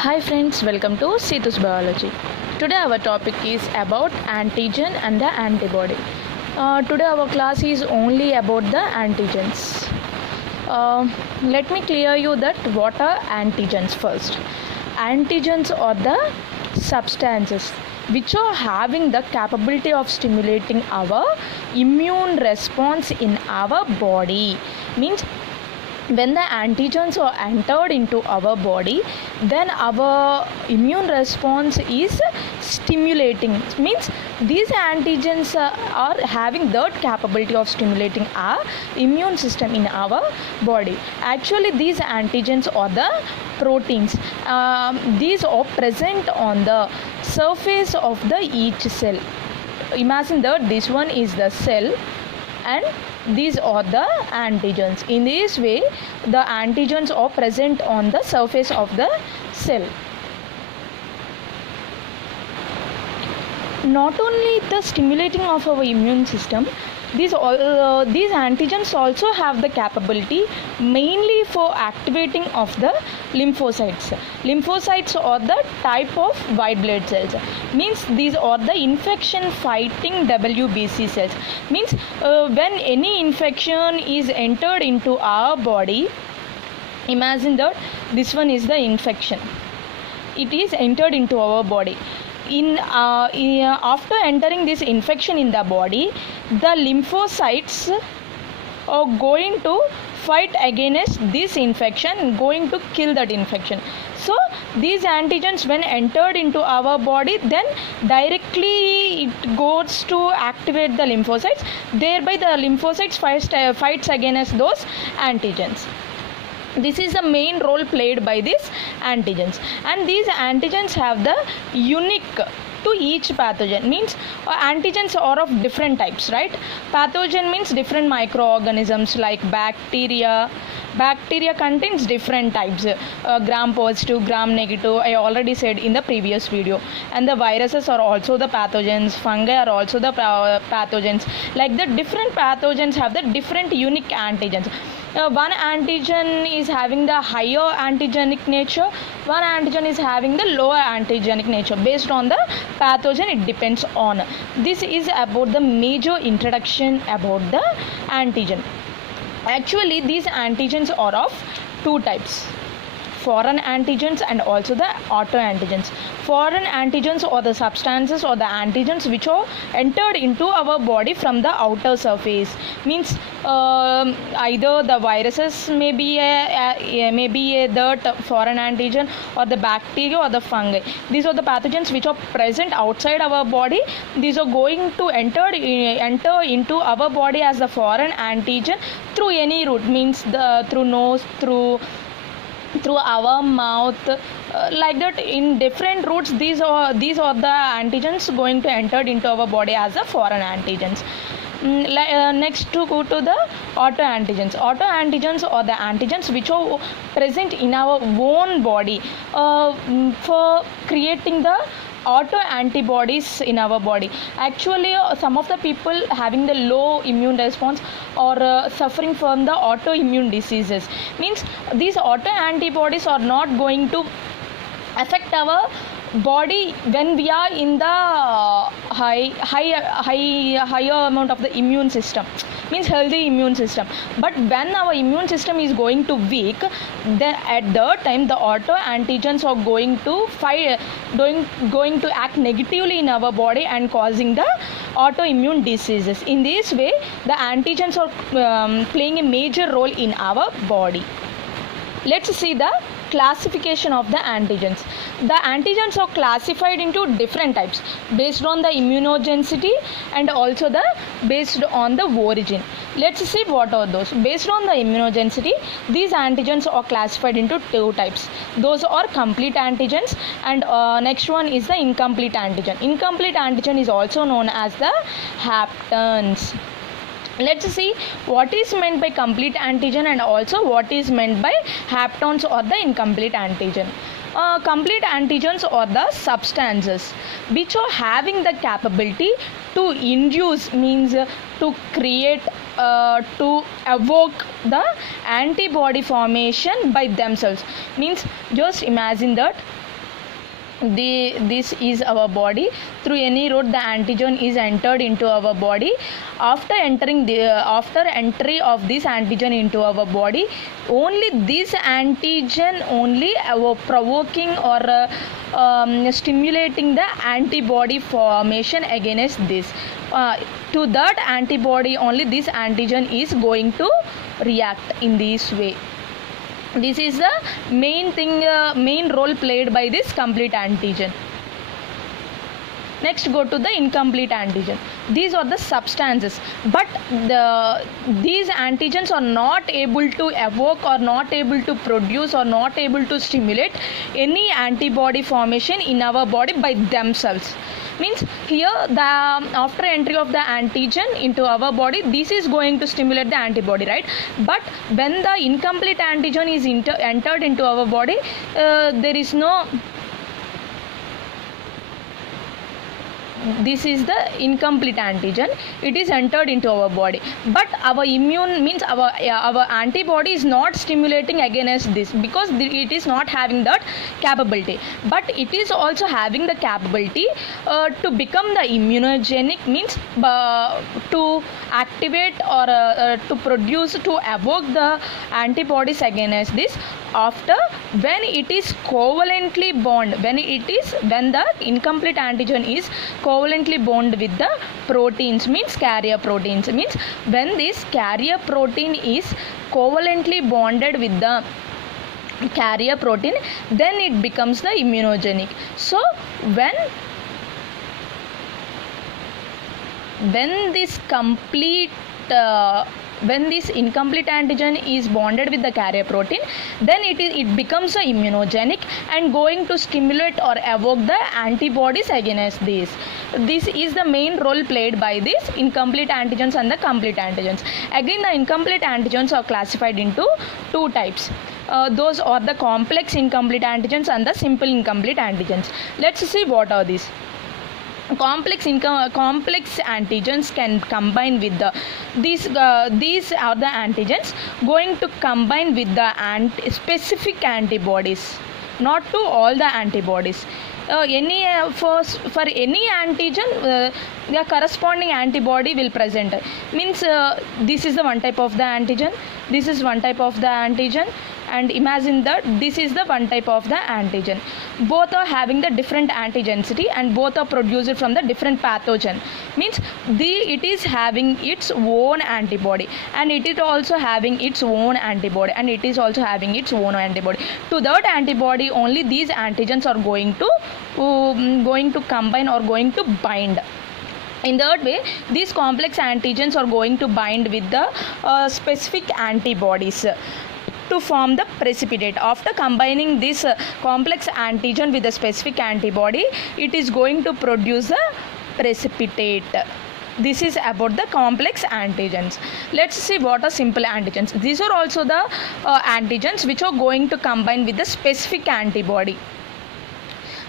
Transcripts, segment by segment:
Hi friends, welcome to Setu's Biology. Today our topic is about antigen and the antibody. Today our class is only about the antigens. Let me clear you that what are antigens first. Antigens are the substances which are having the capability of stimulating our immune response in our body. Means when the antigens are entered into our body, then our immune response is stimulating. Means these antigens are having that capability of stimulating our immune system in our body. Actually these antigens are the proteins. These are present on the surface of the each cell. Imagine that this one is the cell and these are the antigens. In this way the antigens are present on the surface of the cell. Not only the stimulating of our immune system, these antigens also have the capability mainly for activating of the lymphocytes. Lymphocytes are the type of white blood cells. Means these are the infection fighting WBC cells. Means when any infection is entered into our body, imagine that this one is the infection. It is entered into our body. After entering this infection in the body, the lymphocytes are going to fight against this infection, going to kill that infection. So these antigens when entered into our body, then directly it goes to activate the lymphocytes, thereby the lymphocytes fights against those antigens. This is the main role played by these antigens, and these antigens have the unique to each pathogen. Means antigens are of different types, right? Pathogen means different microorganisms like bacteria. Bacteria contains different types, gram positive, gram negative, I already said in the previous video. And the viruses are also the pathogens, fungi are also the pathogens. Like the different pathogens have the different unique antigens. One antigen is having the higher antigenic nature, one antigen is having the lower antigenic nature. Based on the pathogen it depends on. This is about the major introduction about the antigen. Actually these antigens are of two types, foreign antigens and also the autoantigens. Foreign antigens are the substances or the antigens which are entered into our body from the outer surface. Means either the viruses may be that foreign antigen, or the bacteria or the fungi. These are the pathogens which are present outside our body. These are going to enter into our body as the foreign antigen through any route. Means through nose, through our mouth, like that in different routes. These are the antigens going to enter into our body as the foreign antigens. Next to go to the autoantigens. Autoantigens are the antigens which are present in our own body for creating the auto antibodies in our body. Actually some of the people having the low immune response or suffering from the autoimmune diseases. Means these auto antibodies are not going to affect our body when we are in the higher amount of the immune system, means healthy immune system. But when our immune system is going to weak, then at that time the auto antigens are going to act negatively in our body and causing the autoimmune diseases. In this way the antigens are playing a major role in our body. Let's see the classification of the antigens. The antigens are classified into different types based on the immunogenicity and also based on the origin. Let's see what are those. Based on the immunogenicity, these antigens are classified into two types. Those are complete antigens, and next one is the incomplete antigen. Incomplete antigen is also known as the haptens. Let's see what is meant by complete antigen and also what is meant by haptens or the incomplete antigen. Complete antigens are the substances which are having the capability to induce, means to create, to evoke the antibody formation by themselves. Means just imagine that this is our body. Through any route the antigen is entered into our body. After entry of this antigen into our body, only this antigen only provoking or stimulating the antibody formation against this. To that antibody only this antigen is going to react in this way. This is the main role played by this complete antigen. Next, go to the incomplete antigen. These are the substances, but these antigens are not able to evoke or not able to produce or not able to stimulate any antibody formation in our body by themselves. Means here the after entry of the antigen into our body, this is going to stimulate the antibody, right? But when the incomplete antigen is entered into our body, there is no, this is the incomplete antigen, it is entered into our body, but our immune means our antibody is not stimulating against this because it is not having that capability. But it is also having the capability to become the immunogenic, means to activate or to produce, to evoke the antibodies against this after when it is covalently bond, when the incomplete antigen is covalently bond with the proteins, means carrier proteins, means when this carrier protein is covalently bonded with the carrier protein, then it becomes the immunogenic. So when this when this incomplete antigen is bonded with the carrier protein, then it becomes a immunogenic and going to stimulate or evoke the antibodies against this. This is the main role played by these incomplete antigens and the complete antigens. Again, the incomplete antigens are classified into two types. Those are the complex incomplete antigens and the simple incomplete antigens. Let's see what are these. Complex antigens can combine with these are the antigens going to combine with the specific antibodies, not to all the antibodies. For any antigen the corresponding antibody will present, means this is the one type of the antigen, this is one type of the antigen, and imagine that this is the one type of the antigen. Both are having the different antigenicity and both are produced from the different pathogen, means it is having its own antibody and it is also having its own antibody and it is also having its own antibody. To that antibody only these antigens are going to combine or going to bind. In that way, these complex antigens are going to bind with the specific antibodies to form the precipitate. After combining this complex antigen with the specific antibody, it is going to produce a precipitate. This is about the complex antigens. Let's see what are simple antigens. These are also the antigens which are going to combine with the specific antibody.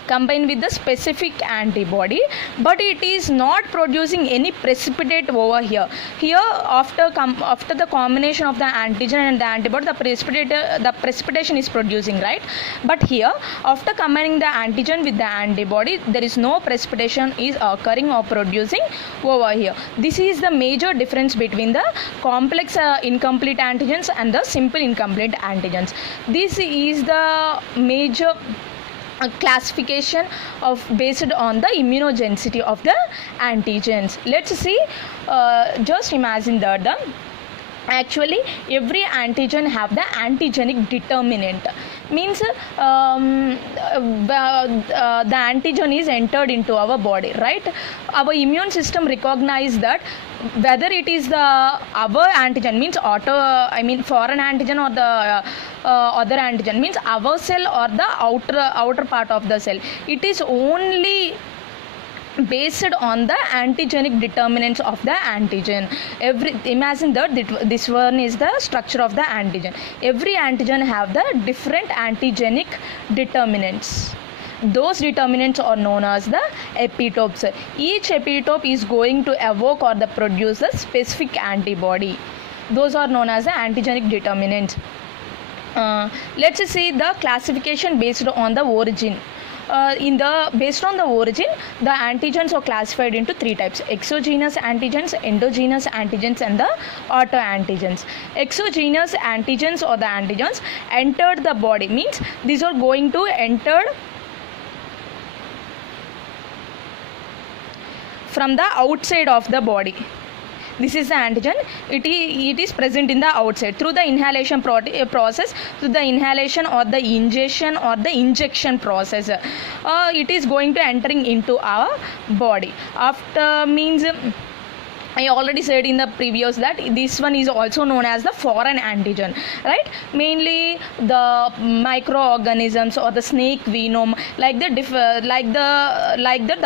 Combine with the specific antibody, but it is not producing any precipitate over here. Here after the combination of the antigen and the antibody, the precipitation is producing, right? But here after combining the antigen with the antibody, there is no precipitation is occurring or producing over here. This is the major difference between the complex incomplete antigens and the simple incomplete antigens. This is the major classification based on the immunogenicity of the antigens. Let's see, just imagine that actually every antigen have the antigenic determinant, means the antigen is entered into our body, right? Our immune system recognize that whether it is our antigen, means foreign antigen or the other antigen, means our cell or the outer part of the cell, it is only based on the antigenic determinants of the antigen. Imagine that this one is the structure of the antigen. Every antigen have the different antigenic determinants. Those determinants are known as the epitopes. Each epitope is going to evoke or the produce a specific antibody. Those are known as the antigenic determinants. Let's see the classification based on the origin. based on the origin, the antigens are classified into three types: exogenous antigens, endogenous antigens, and the autoantigens. Exogenous antigens or the antigens entered the body, means these are going to enter from the outside of the body. This is the antigen. It is present in the outside through the inhalation process, through the inhalation or the ingestion or the injection process. It is going to entering into our body. After means, I already said in the previous that this one is also known as the foreign antigen, right? Mainly the microorganisms or the snake venom, like the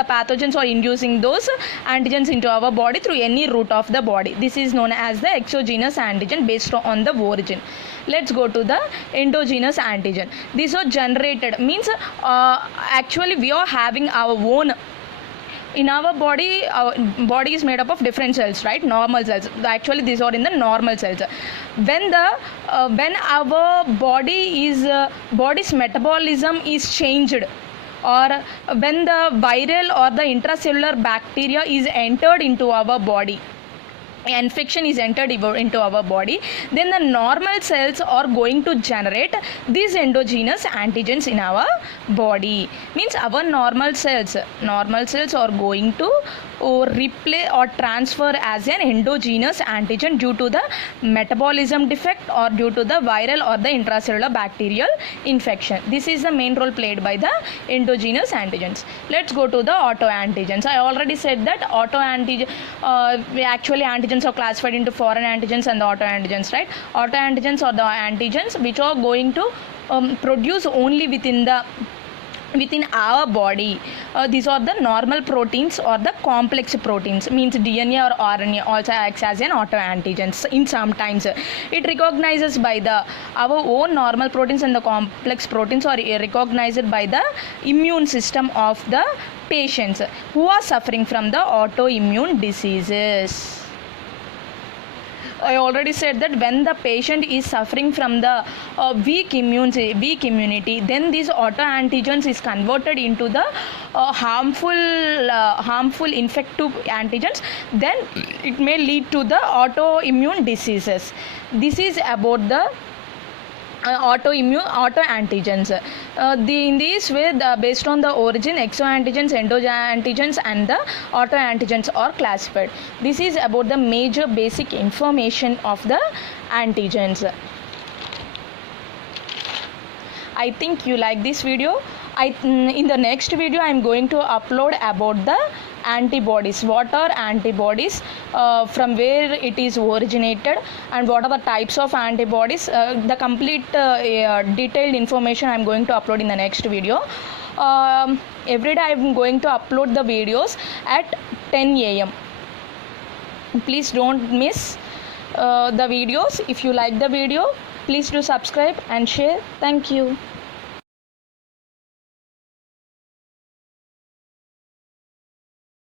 pathogens are inducing those antigens into our body through any route of the body. This is known as the exogenous antigen based on the origin. Let's go to the endogenous antigen. These are generated, means actually we are having our own. In our body is made up of different cells, right? Normal cells. Actually these are in the normal cells. When our body's metabolism is changed, or when the viral or the intracellular bacteria is entered into our body, infection is entered into our body, then the normal cells are going to generate these endogenous antigens in our body. Means our normal cells are going to replace or transfer as an endogenous antigen due to the metabolism defect or due to the viral or the intracellular bacterial infection. This is the main role played by the endogenous antigens. Let's go to the autoantigens. I already said that actually antigens are classified into foreign antigens and the autoantigens, right? Autoantigens are the antigens which are going to produce only within our body. These are the normal proteins or the complex proteins, means DNA or RNA also acts as an autoantigens in sometimes. It recognizes by our own normal proteins, and the complex proteins are recognized by the immune system of the patients who are suffering from the autoimmune diseases. I already said that when the patient is suffering from the weak immunity, then these autoantigens is converted into the harmful infective antigens. Then it may lead to the autoimmune diseases. This is about the autoantigens. In this way, based on the origin, exoantigens, endoantigens, and the autoantigens are classified. This is about the major basic information of the antigens. I think you like this video. In the next video I am going to upload about the antibodies. What are antibodies, from where it is originated, and what are the types of antibodies. The complete detailed information I am going to upload in the next video. Every day I am going to upload the videos at 10 a.m. Please don't miss the videos. If you like the video, please do subscribe and share. Thank you.